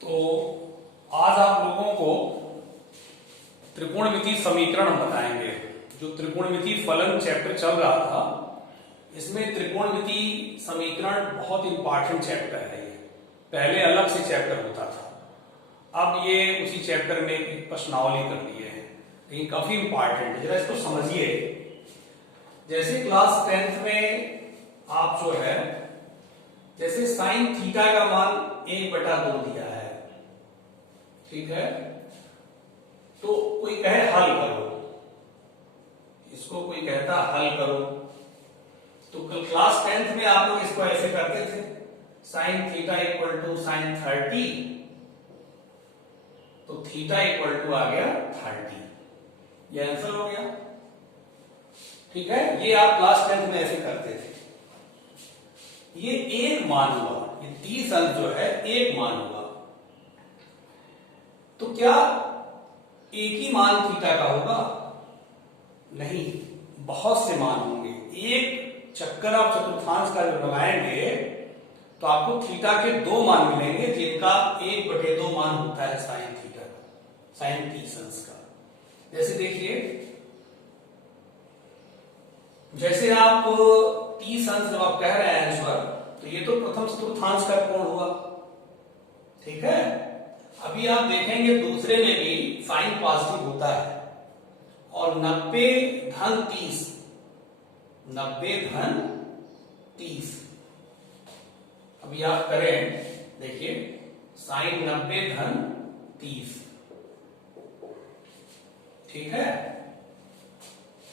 तो आज आप लोगों को त्रिकोणमिति समीकरण हम बताएंगे। जो त्रिकोणमिति फलन चैप्टर चल रहा था, इसमें त्रिकोणमिति समीकरण बहुत इंपॉर्टेंट चैप्टर है। ये पहले अलग से चैप्टर होता था, अब ये उसी चैप्टर में एक प्रश्नावली कर दिए हैं, लेकिन काफी इंपॉर्टेंट है। जरा इसको समझिए। जैसे क्लास 10th में आप जो है, जैसे साइन थीटा का मान 1/2 दिया है, ठीक है, तो कोई कहे हल करो, इसको कोई कहता हल करो, तो कल क्लास 10th में आप लोग इसको ऐसे करते थे, sine theta equal to sine 30, तो थीटा इक्वल टू आ गया 30, ये आंसर हो गया। ठीक है, ये आप क्लास 10th में ऐसे करते थे। ये एक मान हुआ, ये 30 अंक जो है एक मान हुआ, तो क्या एक ही मान थीटा का होगा? नहीं, बहुत से मान होंगे। एक चक्कर आप चतुर्थांश का जब लगाएंगे तो आपको थीटा के 2 मान मिलेंगे, जिनका 1/2 मान होता है साइन थीटा का, साइन 30 अंश का। जैसे देखिए, जैसे आप 30 अंश जब आप कह रहे हैं आंसर, तो ये तो प्रथम चतुर्थांश का कोण हुआ, ठीक है। अभी आप देखेंगे दूसरे में भी साइन पॉजिटिव होता है, और 90 धन 30, 90 धन 30। अभी आप करें, देखिए साइन 90 धन 30, ठीक है,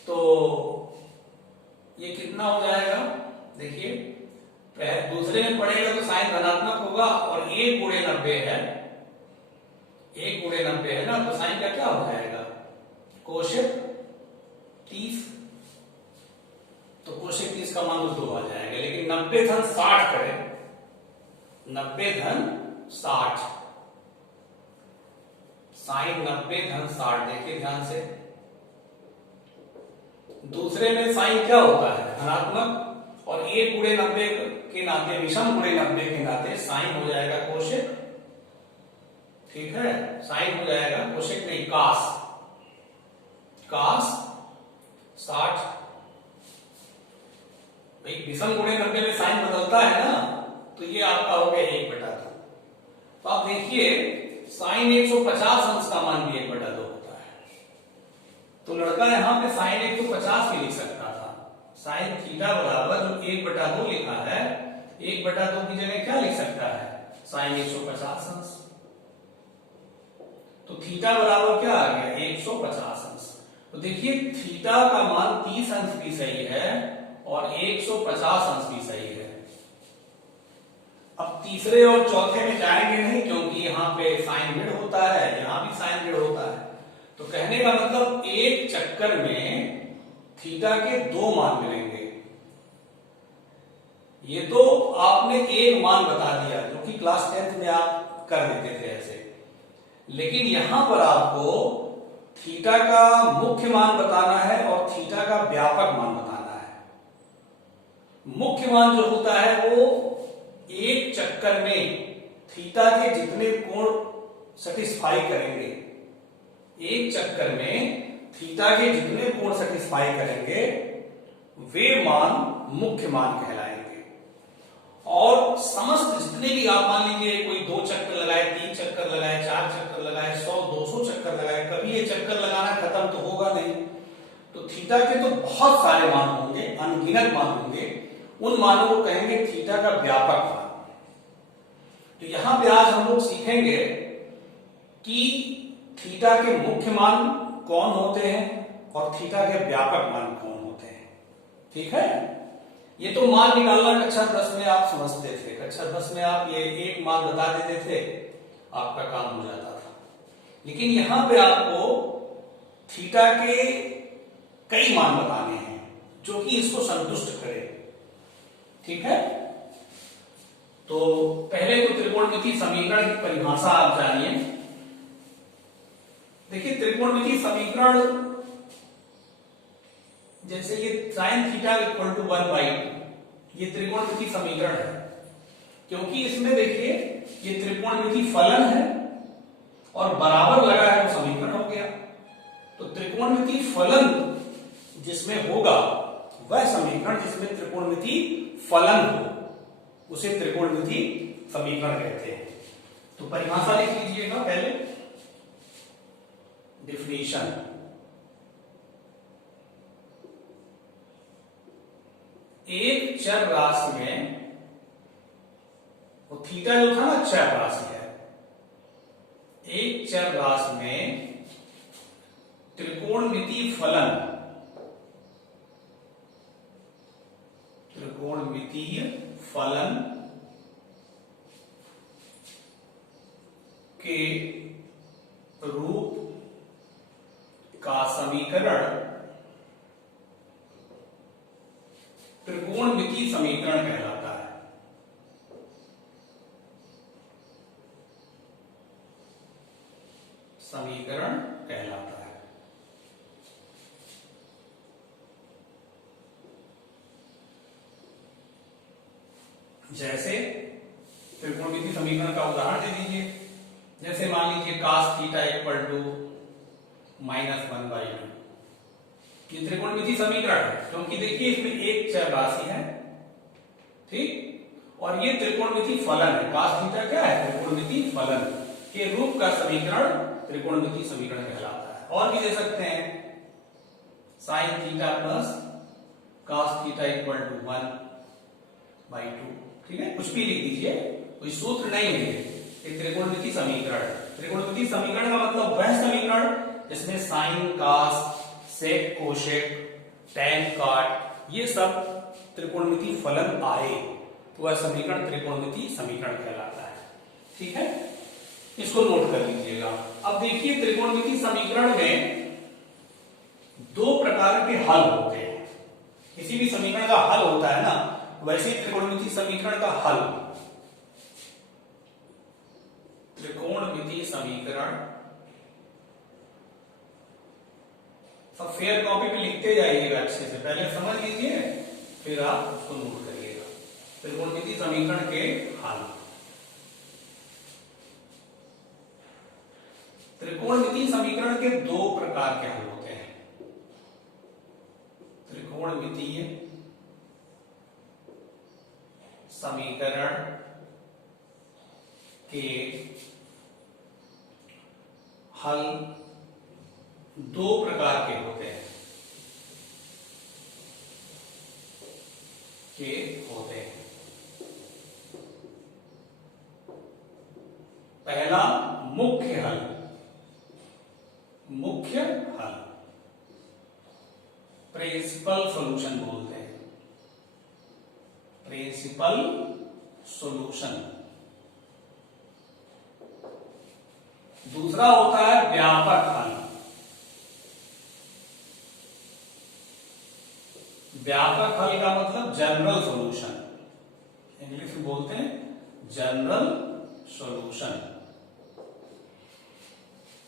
तो ये कितना हो जाएगा? देखिए दूसरे में पड़ेगा तो साइन धनात्मक होगा, और 1 गुणे 90 है, 1 गुणे 90 है ना, तो साइन का क्या हो जाएगा? कोशेक 30, तो कोशेक 30 का मान 2 आ जाएगा। लेकिन 90 धन 60 करें, 90 धन 60, साइन 90 धन 60, देखिए ध्यान से, दूसरे में साइन क्या होता है? धनात्मक, और 1 गुणे 90 के नाते, विषम गुणे 90 के नाते साइन हो जाएगा कोशेक, ठीक है, साइन हो जाएगा कोशेक नहीं, कास, कास 60। भाई विषम गुणे 90 में साइन बदलता है ना, तो ये आपका हो गया 1/2। तो आप देखिए साइन 150 अंश का मान भी 1/2 होता है, तो लड़का यहां पे साइन 150 भी लिख सकता था। साइन थीटा बराबर जो 1/2 लिखा है, 1/2 की जगह क्या लिख सकता है? साइन 150 अंश। तो थीटा बराबर क्या आ गया? 150 अंश। तो देखिए थीटा का मान 30 अंश भी सही है और 150 अंश भी सही है। अब तीसरे और चौथे में जाएंगे नहीं, क्योंकि यहां पे साइन ऋण होता है, यहां भी साइन ऋण होता है। तो कहने का मतलब एक चक्कर में थीटा के 2 मान मिलेंगे। ये तो आपने एक मान बता दिया, जो कि क्लास 10th में आप कर देते थे ऐसे, लेकिन यहां पर आपको थीटा का मुख्य मान बताना है और थीटा का व्यापक मान बताना है। मुख्य मान जो होता है वो एक चक्कर में थीटा के जितने कोण सेटिस्फाई करेंगे, एक चक्कर में थीटा के जितने कोण सेटिस्फाई करेंगे वे मान मुख्य मान कहलाएंगे। और समस्त जितने भी आप मान लीजिए कोई 2 चक्कर लगाए, 3 चक्कर लगाए, 4 चक्कर लगाए, 100-200 चक्कर लगाए, कभी ये चक्कर लगाना खत्म तो होगा नहीं। तो थीटा के तो बहुत सारे मान होंगे, अनगिनत मान होंगे, उन मानों को कहेंगे थीटा का व्यापक मान। तो यहां पे आज हम लोग सीखेंगे कि थीटा के मुख्य मान कौन होते हैं और थीटा के व्यापक मान कौन होते हैं, ठीक है। ये तो मान निकालना कक्षा 10 में आप समझते थे, कक्षा 10 में आप ये एक मान बता देते थे, आपका काम हो जाता था। लेकिन यहां पे आपको थीटा के कई मान बताने हैं जो कि इसको संतुष्ट करे, ठीक है। तो पहले तो त्रिकोणमिति समीकरण की परिभाषा आप जानिए। देखिए त्रिकोणमिति समीकरण, जैसे ये साइन थीटा इक्वल टू 1/2, ये त्रिकोणमिति समीकरण है। क्योंकि इसमें देखिए ये त्रिकोणमिति फलन है और बराबर लगा है तो समीकरण हो गया। तो त्रिकोणमिति फलन जिसमें होगा वह समीकरण जिसमें त्रिकोणमिति फलन हो उसे त्रिकोणमिति समीकरण कहते हैं। तो परिभाषा लिख लीजिएगा पहले, डिफिनीशन। एक चर राशि में, वो थीटा जो था ना चर राशि है, एक चर राशि में त्रिकोणमिति फलन, त्रिकोणमितीय फलन के रूप का समीकरण त्रिकोणमिति समीकरण कहलाता है। समीकरण कहलाता है। जैसे त्रिकोणमिति समीकरण का उदाहरण दे दीजिए। जैसे मान लीजिए cos थीटा इक्वल टू -1/2। ये त्रिकोणमिति समीकरण है क्योंकि देखिए इसमें एक चर राशि है, ठीक, और ये त्रिकोणमिति फलन है। cos थीटा क्या है? त्रिकोणमिति फलन के रूप का समीकरण त्रिकोणमिति समीकरण कहलाता है। और भी दे सकते हैं, sin theta plus cos theta equal to 1/2, ठीक है, कुछ भी लिख दीजिए, कोई सूत्र नहीं है, एक त्रिकोणमिति समीकरण। त्रिकोणमिति समीकरण का मतलब वह समीकरण जिसमें साइन, कॉस, सेक, कोशेक, टैन, कॉट ये सब त्रिकोणमिति फलन आए तो वह समीकरण त्रिकोणमिति समीकरण कहलाता है। ठीक है, इसको नोट कर लीजिएगा। अब देखिए त्रिकोणमिति समीकरण में दो प्रकार के हल होते हैं। किसी भी समीकरण का हल होता है ना, वैसे त्रिकोणमिति समीकरण का हल, त्रिकोणमिति समीकरण, सब फेयर कॉपी पे लिखते जाइएगा अच्छे से, पहले समझ लीजिए फिर आप उसको नोट करिएगा। त्रिकोणमिति समीकरण के हल, त्रिकोणमिति समीकरण के दो प्रकार के हल होते हैं। त्रिकोणमितीय समीकरण के हल दो प्रकार के होते हैं, पहला मुख्य हल, मुख्य हल प्रिंसिपल सॉल्यूशन बोलते हैं, प्रिंसिपल सॉल्यूशन। दूसरा होता है व्यापक हल, व्यापक हल का मतलब जनरल सॉल्यूशन, इंग्लिश में बोलते हैं जनरल सॉल्यूशन।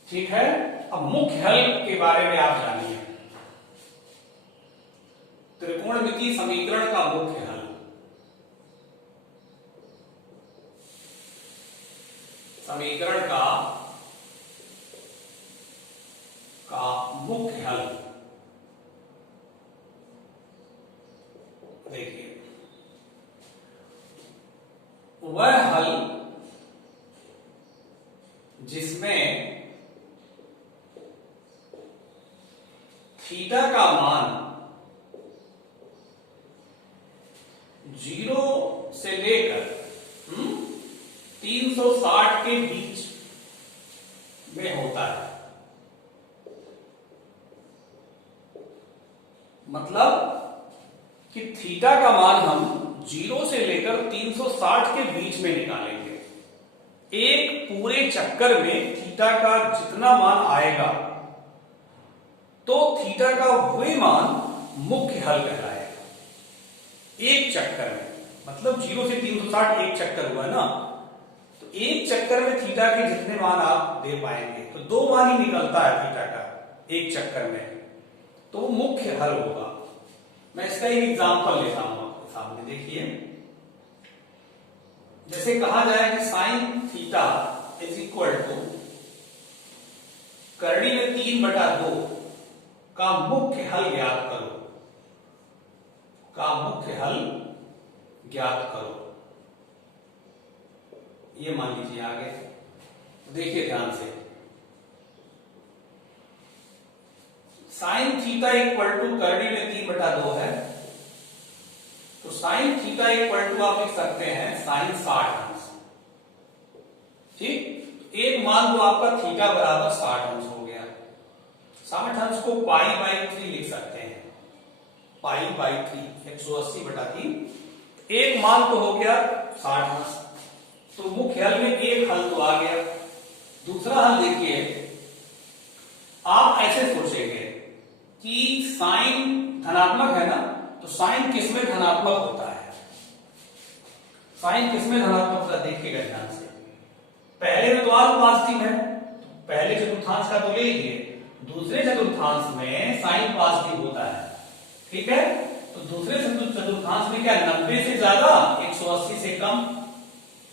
ठीक है, अब मुख्य हल के बारे में आप जानिए। त्रिकोणमिति समीकरण का मुख्य हल, समीकरण का मुख्य हल देखिए, वह हल जिसमें थीटा का मान 0 से लेकर 360 के बीच में होता है। मतलब कि थीटा का मान हम 0 से लेकर 360 के बीच में निकालेंगे। एक पूरे चक्कर में थीटा का जितना मान आएगा तो थीटा का वही मान मुख्य हल कहलाएगा। एक चक्कर में, मतलब 0 से 360 एक चक्कर हुआ ना, तो एक चक्कर में थीटा के जितने मान आप दे पाएंगे, तो दो मान ही निकलता है थीटा का एक चक्कर में, तो वो मुख्य हल होगा। मैं इसका एक एग्जांपल लेता हूं आपके सामने, देखिए जैसे कहा जाए कि sine theta is equal to करड़ी में 3/2 का मुख्य हल ज्ञात करो, का मुख्य हल ज्ञात करो। ये मान लीजिए आगे, देखिए ध्यान से, साइन थीटा इक्वल टू करड़ी में 3/2 है, तो साइन थीटा इक्वल टू आप लिख सकते हैं साइन 60 अंश। ठीक, एक मान तो आपका थीटा बराबर 60 अंश हो गया। 60 अंश को π/3 लिख सकते हैं, π/3 180/3। एक मान तो हो गया 60 अंश, तो मुख्य हल में एक हल तो आ गया। दूसरा हल देखिए, आप ऐसे सोचेंगे कि साइन धनात्मक है ना, तो साइन किसमें धनात्मक होता है? साइन किसमें धनात्मक होता है देखिएगा ध्यान से। पहले में तो आर पॉजिटिव है, तो पहले चतुर्थांश का तो ले लीजिए, दूसरे चतुर्थांश में साइन पॉजिटिव होता है। ठीक है, तो दूसरे चतुर्थांश में क्या 90 से ज्यादा 180 से कम,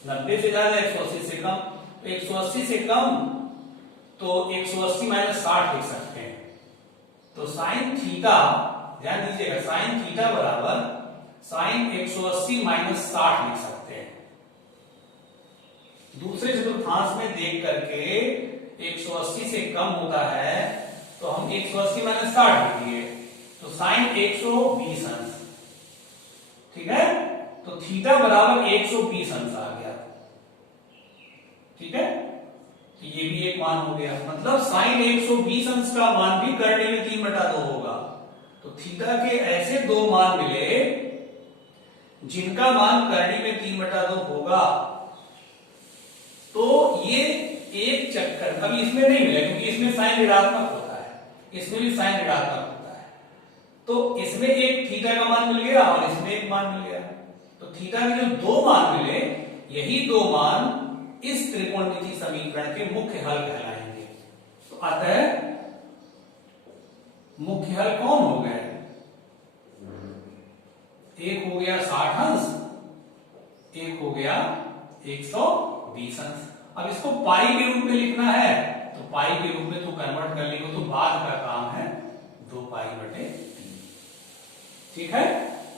90 से ज्यादा 180 से कम, तो 180 से कम तो 180 - 60 लिख सकते हैं। तो साइन थीटा, ध्यान दीजिएगा, साइन थीटा बराबर साइन 180 - 60 लिख सकते हैं। दूसरे चतुर्थांश में देख करके 180 से कम होता है तो हम 180 - 60 लिखिए, तो साइन 120 अंश। ठीक है, तो थीटा बराबर 120 अंश आ गया। ठीक है, तो ये भी एक मान हो गया, मतलब साइन 120 अंश का मान भी करने में 3/2 होगा। तो थीटा के ऐसे दो मान मिले जिनका मान करनी में 3/2 होगा, तो ये एक चक्कर, अभी इसमें नहीं मिला क्योंकि इसमें साइन ऋणात्मक होता है, इसमें भी साइन ऋणात्मक होता है, तो इसमें एक थीटा का मान मिल गया और इसमें एक मान मिल गया। तो थीटा के जो दो मान मिले, यही दो मान इस त्रिकोणमिति समीकरण के मुख्य हल कहलाएंगे। तो अतः मुख्य हल कौन हो गए? एक हो गया 60 अंश, एक हो गया 120 अंश। अब इसको पाई के रूप में लिखना है, तो पाई के रूप में तो कन्वर्ट कर लेंगे, तो बाद का काम है 2π/3। ठीक है,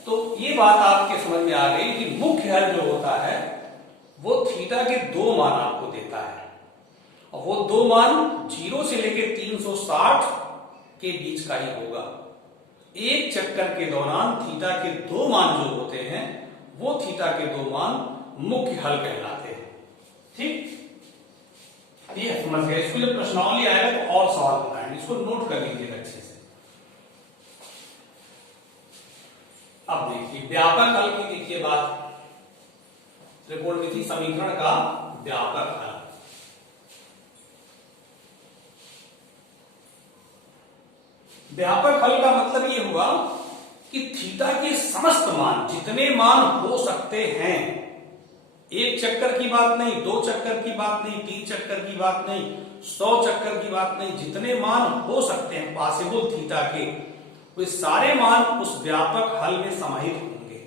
तो ये बात आपके समझ में आ गई कि मुख्य हल जो होता है वो थीटा के दो मान आपको देता है, और वो दो मान 0 से लेके 360 के बीच का ही होगा। एक चक्कर के दौरान थीटा के दो मान जो होते हैं वो थीटा के दो मान मुख्य हल कहलाते हैं। ठीक, ये समझ गए। इसको जब प्रश्नावली आएगा तो और सवाल बताएंगे, इसको नोट कर लीजिएगा अच्छे से। अब देखिए व्यापक हल की, देखिए बात, त्रिकोणमिति समीकरण का व्यापक हल। व्यापक हल का मतलब ये हुआ कि थीटा के समस्त मान, जितने मान हो सकते हैं, एक चक्कर की बात नहीं, दो चक्कर की बात नहीं, 3 चक्कर की बात नहीं, 100 चक्कर की बात नहीं, जितने मान हो सकते हैं पॉसिबल थीटा के, वे सारे मान उस व्यापक हल में समाहित होंगे।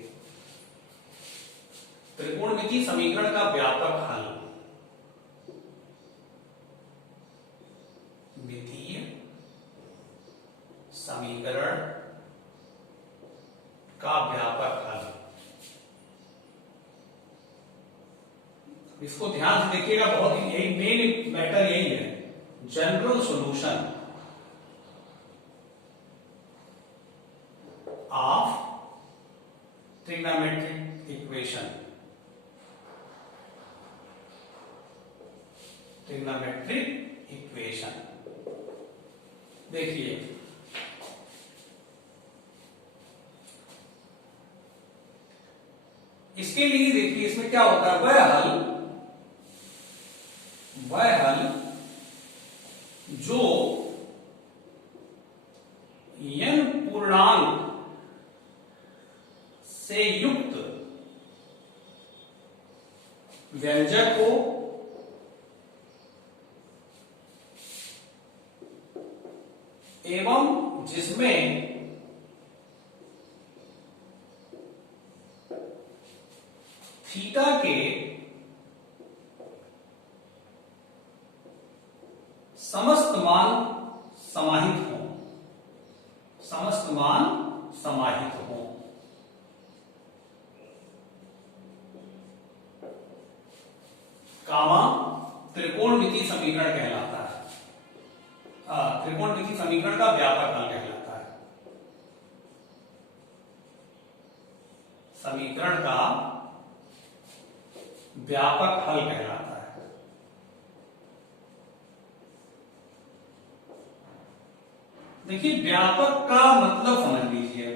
त्रिकोणमिति समीकरण का व्यापक हल, मितीय समीकरण का व्यापक हल। इसको ध्यान से देखिएगा, बहुत ही मेन मैटर यही है, general solution of trigonometric equation, trigonometric equation. देखिए इसके लिए, देखिए इसमें क्या होता है, वह हल जो n पूर्णांक से युक्त व्यंजक हो एवं जिसमें थीटा के समस्त मान समाहित हो, समस्त मान समाहित हो। कामा त्रिकोणमिति समीकरण कहलाता है, त्रिकोणमिति समीकरण का व्यापक हल कहलाता है, समीकरण का व्यापक हल कहलाता है। देखिए व्यापक का मतलब समझ लीजिए,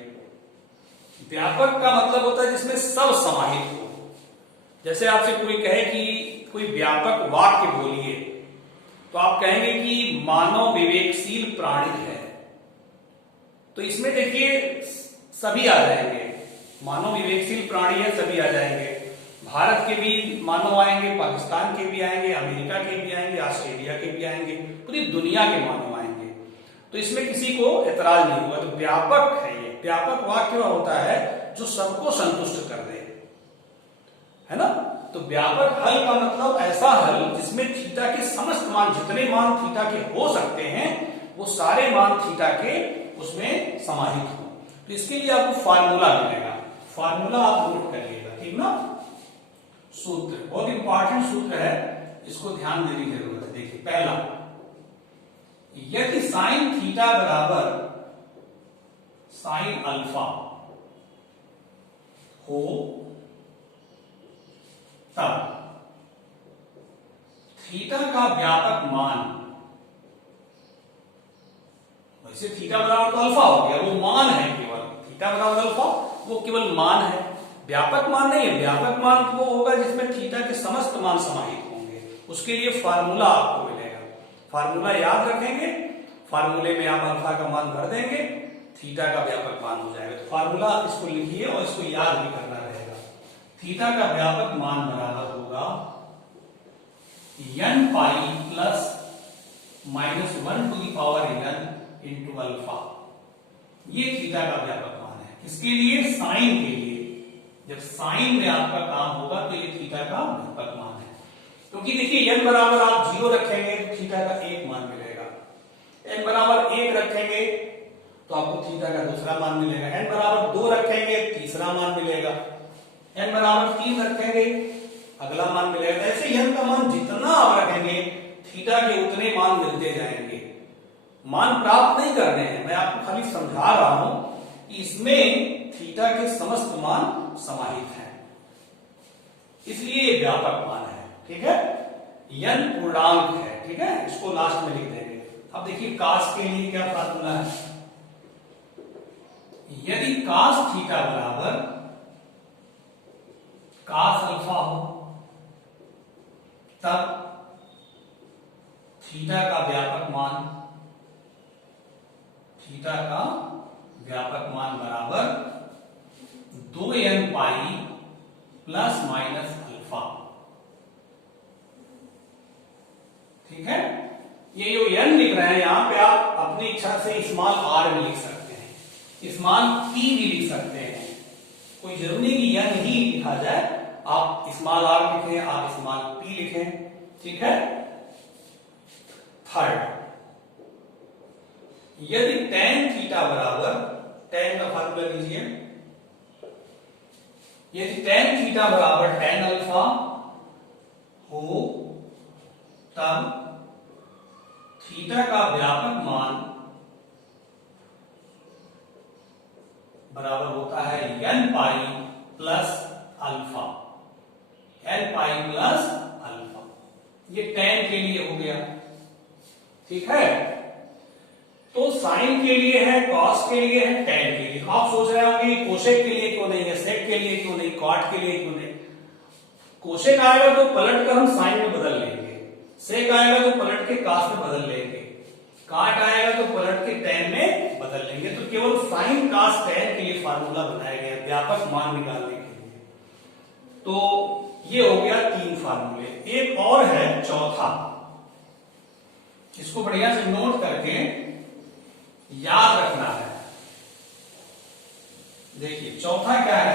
व्यापक का मतलब होता है जिसमें सब समाहित हो। जैसे आपसे कोई कहे कि कोई व्यापक वाक्य बोलिए, तो आप कहेंगे कि मानव विवेकशील प्राणी है, तो इसमें देखिए सभी आ जाएंगे, मानव विवेकशील प्राणी है सभी आ जाएंगे, भारत के भी मानव आएंगे, पाकिस्तान के भी आएंगे, अमेरिका के भी आएंगे, ऑस्ट्रेलिया के भी आएंगे, पूरी दुनिया के मानव आएंगे, तो इसमें किसी को एतराज नहीं होगा। तो व्यापक है ये, व्यापक वाक्य होता है जो सबको संतुष्ट कर दे, है ना। तो व्यापक हल का मतलब ऐसा हल जिसमें थीटा के समस्त मान, जितने मान थीटा के हो सकते हैं वो सारे मान थीटा के उसमें समाहित हो। तो इसके लिए आपको फार्मूला मिलेगा, फार्मूला आप नोट करिएगा, ठीक ना। सूत्र बहुत इंपॉर्टेंट सूत्र है, इसको ध्यान देने की जरूरत है। देखिए पहला, यदि साइन थीटा बराबर साइन अल्फा हो तब थीटा का व्यापक मान, वैसे थीटा बराबर तो अल्फा हो गया, वो मान है केवल, थीटा बराबर अल्फा वो केवल मान है, व्यापक मान नहीं है। व्यापक मान वो होगा जिसमें थीटा के समस्त मान समाहित होंगे। उसके लिए फार्मूला आपको मिलेगा, फार्मूला याद रखेंगे, फार्मूले में आप अल्फा का मान भर देंगे, थीटा का व्यापक मान हो जाएगा। तो फार्मूला इसको लिखिए और इसको याद भी करना रहेगा। थीटा का व्यापक मान बराबर होगा n pi plus -1 to the power n into alpha. ये थीटा का व्यापक मान है, किसके लिए, साइन के लिए। जब साइन में आपका काम होगा तो ये थीटा का व्यापक मान है, क्योंकि देखिए n बराबर आप 0 रखेंगे तो थीटा का एक मान मिलेगा, n बराबर 1 रखेंगे तो आपको थीटा का दूसरा मान मिलेगा, n बराबर 2 रखेंगे तीसरा मान मिलेगा, n बराबर 3 रखेंगे अगला मान मिलेगा। ऐसे n का मान जितना आप रखेंगे थीटा के उतने मान मिलते जाएंगे। मान प्राप्त नहीं करने हैं, मैं आपको खाली समझा रहा हूं, इसमें थीटा के समस्त मान समाहित हैं, इसलिए ये व्यापक मान है, ठीक है। n पूर्णांक है, ठीक है, इसको लास्ट में लिख देंगे। अब देखिए कास के लिए क्या फार्मूला है, यदि कास थीटा बराबर कास अल्फा हो तब थीटा का व्यापक मान, थीटा का व्यापक मान बराबर 2n पाई प्लस माइनस अल्फा, ठीक है। ये जो n लिख रहे हैं यहां पे आप अपनी इच्छा से स्मॉल r में लिख सकते हैं, स्मॉल p भी लिख सकते हैं, कोई जरूरी नहीं कि n ही लिखा जाए, आप स्मॉल r लिखें, आप स्मॉल p लिखें, ठीक है। थर्ड, यदि tan थीटा बराबर, tan का फार्मूला लीजिए, यदि tan थीटा बराबर tan अल्फा हो तब थीटा का व्यापक मान बराबर होता है n pi plus alpha, n pi plus alpha. ये tan के लिए हो गया, ठीक है। तो साइन के लिए है, कॉस के लिए है, tan के लिए। आप सोच रहे होंगे कोसेक के लिए क्यों नहीं है, सेक के लिए क्यों नहीं, कॉट के लिए क्यों नहीं। कोसेक आएगा तो पलट कर हम साइन में बदल लेंगे, सेक आएगा तो पलट के कास में बदल लेंगे, काट आएगा तो पलट के tan में बदल लेंगे। तो केवल साइन कास tan के लिए फार्मूला बनाया गया व्यापक मान निकालने के लिए। तो ये हो गया 3 फार्मूले। एक और है चौथा, इसको बढ़िया से नोट करके याद रखना है। देखिए चौथा क्या है,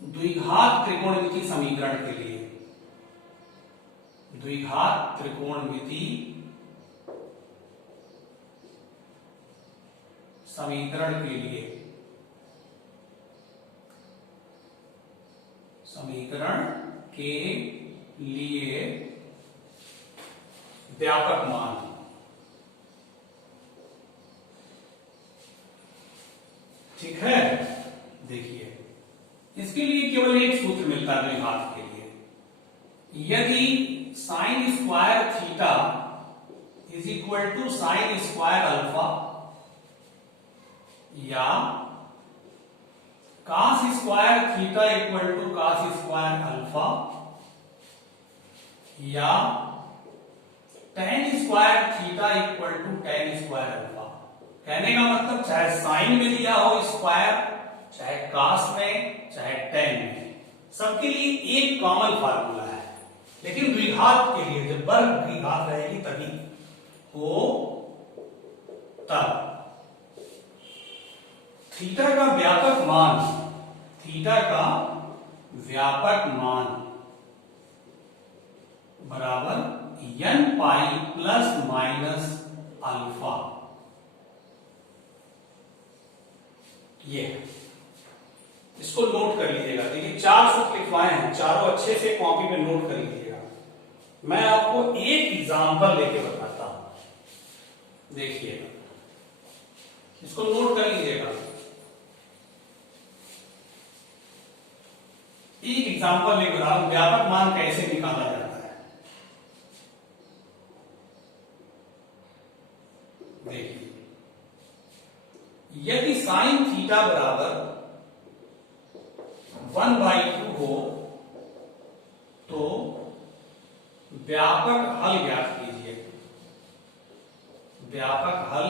द्विघात त्रिकोणमिति समीकरण के लिए, द्विघात त्रिकोणमिति समीकरण के लिए व्यापक मान। ठीक है, देखिए इसके लिए केवल एक सूत्र मिलता है द्विघात के लिए। यदि sine square theta is equal to sine square alpha या cos square theta equal to cos square alpha या tan square theta equal to tan square alpha. कहने का मतलब चाहे साइन में दिया हो स्क्वायर, चाहे cos में, चाहे tan में, सबके लिए एक कॉमन फार्मूला है। लेकिन द्विघात के लिए जब वर्ग द्विघात रहेगी तभी हो, तब थीटा का व्यापक मान, थीटा का व्यापक मान बराबर n pi plus minus alpha. ये इसको नोट कर लीजिएगा। देखिए 4 सूत्र लिखवाए हैं, चारों अच्छे से कॉपी में नोट कर लीजिएगा। मैं आपको एक एग्जांपल लेके बताता हूं, देखिएगा, इसको नोट कर लीजिएगा। एक एग्जांपल लेकर बता रहा हूं व्यापक मान कैसे निकाला जाता है। देखिए, यदि साइन थीटा बराबर 1/2 हो तो व्यापक हल ज्ञात कीजिए। व्यापक हल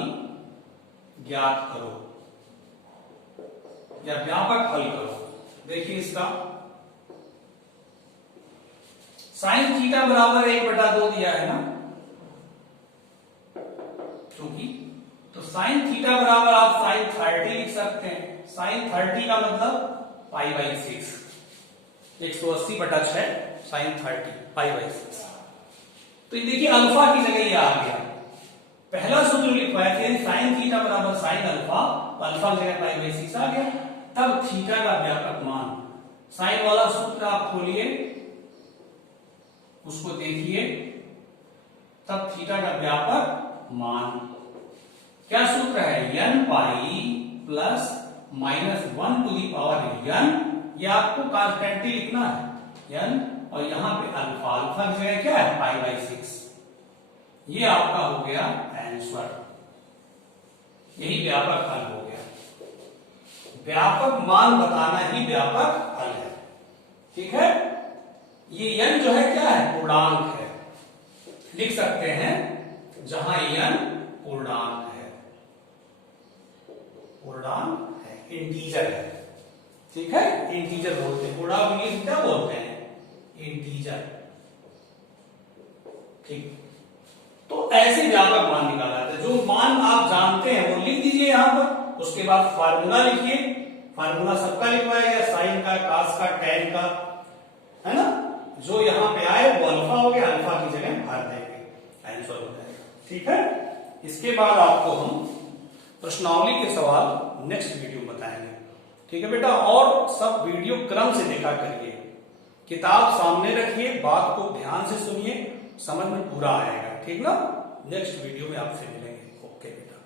ज्ञात करो या व्यापक हल करो। देखिए इसका साइन थीटा बराबर 1/2 दिया है ना, क्योंकि तो साइन थीटा बराबर आप साइन 30 लिख सकते हैं। साइन 30 का मतलब π/6, 180/6 साइन 30 π/6। तो देखिए अल्फा की जगह ये आ गया। पहला सूत्र लिखवाया थे साइन थीटा बराबर साइन अल्फा, तो अल्फा की जगह π/6 आ गया। तब थीटा का व्यापक मान, साइन वाला सूत्र आप खोलिए, उसको देखिए, तब थीटा का व्यापक मान क्या सूत्र है, n pi plus minus 1 to the power n। ये आपको कॉन्स्टेंटली लिखना है n, और यहां पे अल्फा, अल्फा की जगह क्या है π/6। ये आपका हो गया आंसर, यही व्यापक हल हो गया। व्यापक मान बताना ही व्यापक हल है। ठीक है, ये n जो है क्या है, पूर्णांक है। लिख सकते हैं जहां n पूर्णांक है, पूर्णांक है, इंटीजर है। ठीक है, इंटीजर बोलते हैं, पूर्णांक इंग्लिश क्या बोलते हैं, इंटीजर। ठीक, तो ऐसे व्यापक मान निकाला जाता है। जो मान आप जानते हैं वो लिख दीजिए यहां पर, उसके बाद फार्मूला लिखिए। फार्मूला सबका लिखवाया गया, साइन का, कास का, टैन का, है ना। जो यहां पे आए वो अल्फा हो गया, अल्फा की जगह भर देंगे, आंसर हो जाएगा। ठीक है, इसके बाद आपको हम प्रश्नावली के सवाल नेक्स्ट वीडियो में बताएंगे। ठीक है बेटा, और सब वीडियो क्रम से देखा करिए, किताब सामने रखिए, बात को ध्यान से सुनिए, समझ में पूरा आएगा। ठीक ना, नेक्स्ट वीडियो में आपसे मिलेंगे। ओके बेटा।